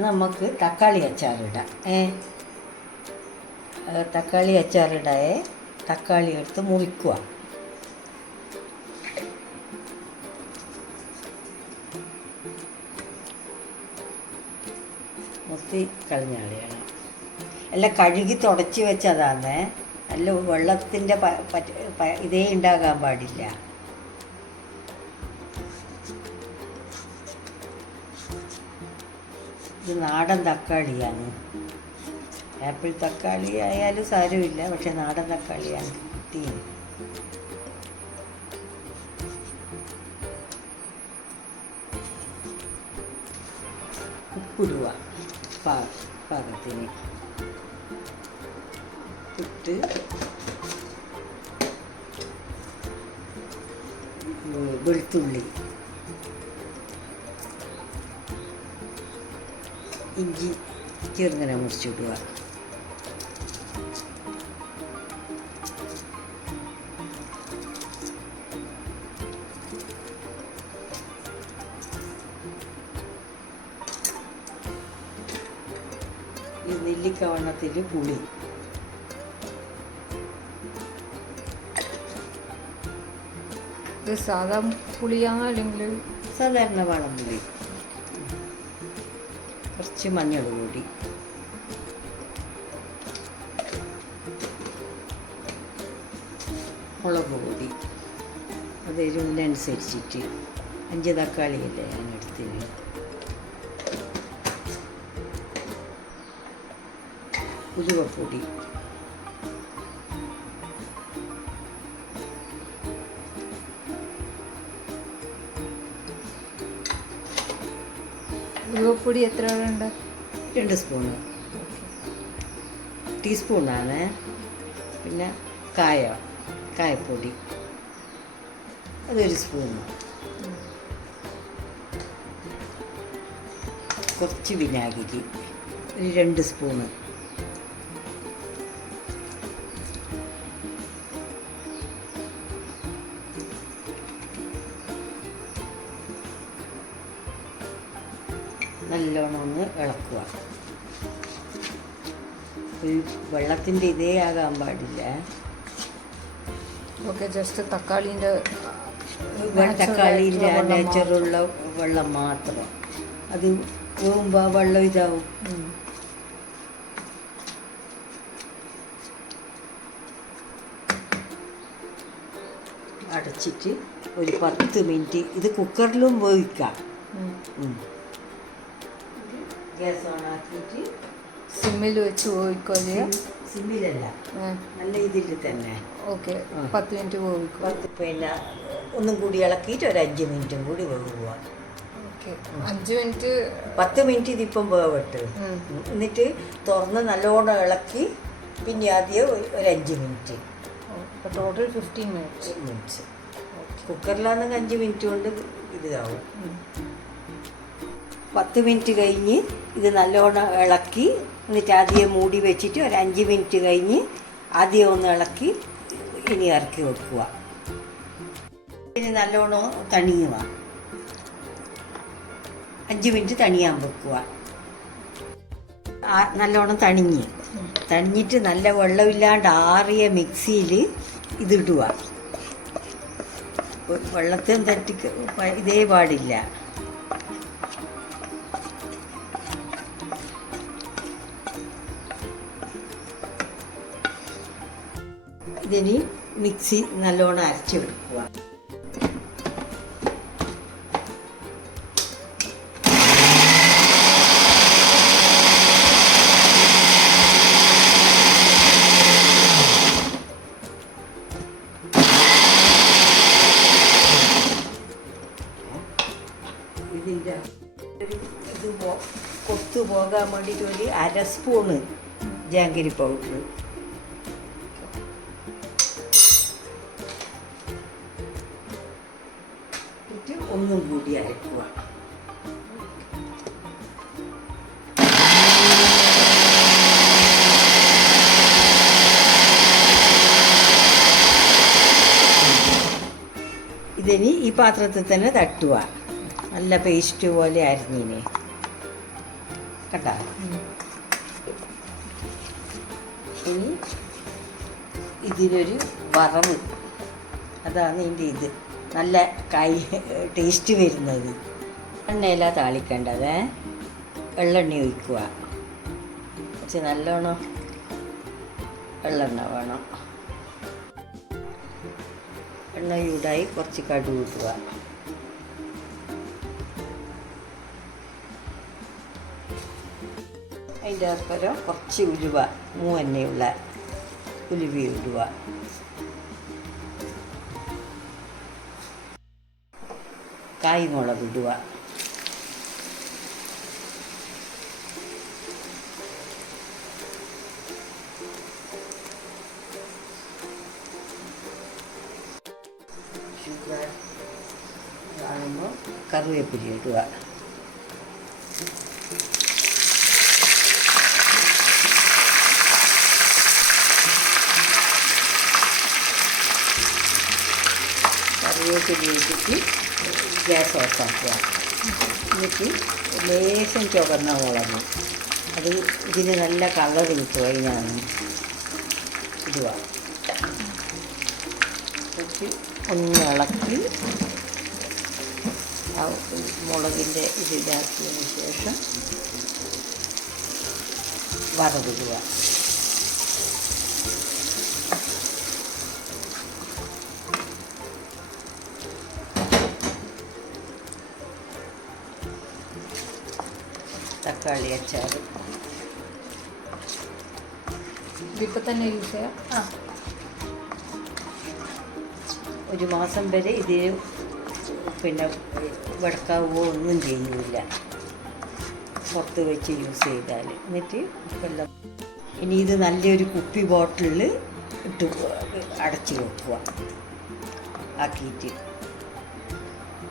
നമുക്ക് തക്കാളി അച്ചാറിടാം. തക്കാളി അച്ചാറിടാതെ തക്കാളി എടുത്ത് മുറിക്കുക. മുത്തി കളഞ്ഞാളിയാണ്. എല്ലാം കഴുകി തുടച്ച് വെച്ചതാണ്. നല്ല വെള്ളത്തിൻ്റെ ഇതേ ഉണ്ടാകാൻ പാടില്ല. ഇത് നാടൻ തക്കാളിയാണ്. ആപ്പിൾ തക്കാളി ആയാലും സാരമില്ല, പക്ഷെ നാടൻ തക്കാളിയാണ് കിട്ടിയത്. ഉപ്പിടുക പാകത്തിന്. ഇട്ട് വെളുത്തുള്ളി, ഇഞ്ചി ചെറുങ്ങനെ മുറിച്ചിടുക. ഈ നെല്ലിക്ക വണ്ണത്തിൽ പുളി, ഇത് സാധാ പുളിയാണോ അല്ലെങ്കിൽ സാധാരണ വളംപുളി. കുറച്ച് മഞ്ഞൾ പൊടി, മുളക് പൊടി, അത് എരിവിനനുസരിച്ചിട്ട്. 5 തക്കാളിയല്ലേ ഞാൻ എടുത്തിന്. ഉലുവപ്പൊടി, ഉലുവപ്പൊടി എത്ര ഉണ്ട്? 2 സ്പൂണ്, ടീസ്പൂണാണ്. പിന്നെ കായപ്പൊടി അതൊരു സ്പൂണ്. കുറച്ച് വിനാഗിരി ഒരു 2 സ്പൂണ്. നല്ലോണം ഒന്ന് ഇളക്കുക. വെള്ളത്തിൻ്റെ ഇതേ ആകാൻ പാടില്ല. ഓക്കെ, ജസ്റ്റ് തക്കാളീൻ്റെ നേച്ചറുള്ള വെള്ളം മാത്രം. അത് പോകുമ്പോൾ വെള്ളം ഇതാവും. അടച്ചിട്ട് ഒരു 10 മിനിറ്റ് ഇത് കുക്കറിലും വേവിക്കാം. ഗ്യാസ് ഓൺ ആക്കിയിട്ട് സിമ്മിൽ വെച്ച് വേവിക്കുക. സിമ്മിലല്ല, നല്ല ഇതിൽ തന്നെ. ഓക്കെ, 10 മിനിറ്റ് വേവിക്കുക. പിന്നെ ഒന്നും കൂടി ഇളക്കിയിട്ട് ഒരു 5 മിനിറ്റും കൂടി വേവുക. ഓക്കെ, 5 മിനിറ്റ് 10 മിനിറ്റ് ഇതിപ്പം വേവിട്ട് എന്നിട്ട് തുറന്ന് നല്ലോണം ഇളക്കി പിന്നെ ആദ്യം ഒരു 5 മിനിറ്റ്. Total 15 minutes. കുക്കറിലാണെങ്കിൽ 5 മിനിറ്റ് കൊണ്ട് ഇതാവും. 10 മിനിറ്റ് കഴിഞ്ഞ് ഇത് നല്ലോണം ഇളക്കി എന്നിട്ട് ആദ്യം മൂടി വെച്ചിട്ട് ഒരു 5 മിനിറ്റ് കഴിഞ്ഞ് ആദ്യം ഒന്ന് ഇളക്കി ഇനി ഇറക്കി വെക്കുക. ഇനി നല്ലോണം തണിയുക. 5 മിനിറ്റ് തണിയാൻ വെക്കുക. നല്ലോണം തണിഞ്ഞിട്ട് നല്ല വെള്ളമില്ലാണ്ട് ആറിയ മിക്സിയിൽ ഇതിടുക. വെള്ളത്തിൽ ഇതേ പാടില്ല. ഇതിനി മിക്സി നല്ലോണം അരച്ചെടുക്കുക. ഇതിൻ്റെ ഇത് കൊത്തു പോകാൻ വേണ്ടിയിട്ട് ഒരു 1/2 സ്പൂണ് ജാഗരി പൗഡർ. ഒന്നും കൂടി അരക്കുക. ഇതിനി ഈ പാത്രത്തിൽ തന്നെ തട്ടുക. നല്ല പേസ്റ്റ് പോലെ അരിഞ്ഞിനെ കണ്ടാ. ഇനി ഇതിലൊരു വറവ്, അതാണ് ഇതിൻ്റെ ഇത് നല്ല ടേസ്റ്റ് വരുന്നത്. എണ്ണയില താളിക്കേണ്ടത്, എള്ളെണ്ണ ഒഴിക്കുക. കുറച്ച് നല്ലോണം എള്ളെണ്ണ വേണം. എണ്ണ ചൂടായി കുറച്ച് കടുക് ഇടുക. അതിൻ്റെ അപ്പുറം കുറച്ച് ഉലുവ, മൂന്നെണ്ണയുള്ള ഉലുവ ഇടുക. കായ്മുളക് ഇടുക. ഷുഗർ കാണുമ്പോൾ കറിവേപ്പില ഇടുക. കറിവേപ്പില ഇട്ടിട്ട് ഗ്യാസ് ഓഫാക്കുക. എന്നിട്ട് ലേശം ചുവന്ന മുളക്, അത് ഇതിന് നല്ല കളർ കിട്ടുക, അതിനാണ് ഇടുക. എന്നിട്ട് ഒന്ന് ഇളക്കി ആ മുളകിൻ്റെ ഇതിലാക്കിയതിന് ശേഷം വറവിടുക. തക്കാളി അച്ചാർ ഇതിപ്പോൾ തന്നെ യൂസ് ചെയ്യാം. ഒരു മാസം വരെ ഇത് പിന്നെ വെടക്കാവോ ഒന്നും ചെയ്യില്ല, പുറത്ത് വെച്ച് യൂസ് ചെയ്താൽ. എന്നിട്ട് വെള്ളം ഇനി ഇത് നല്ലൊരു കുപ്പി ബോട്ടിലിൽ ഇട്ട് അടച്ച് വെക്കുക ആക്കിയിട്ട്.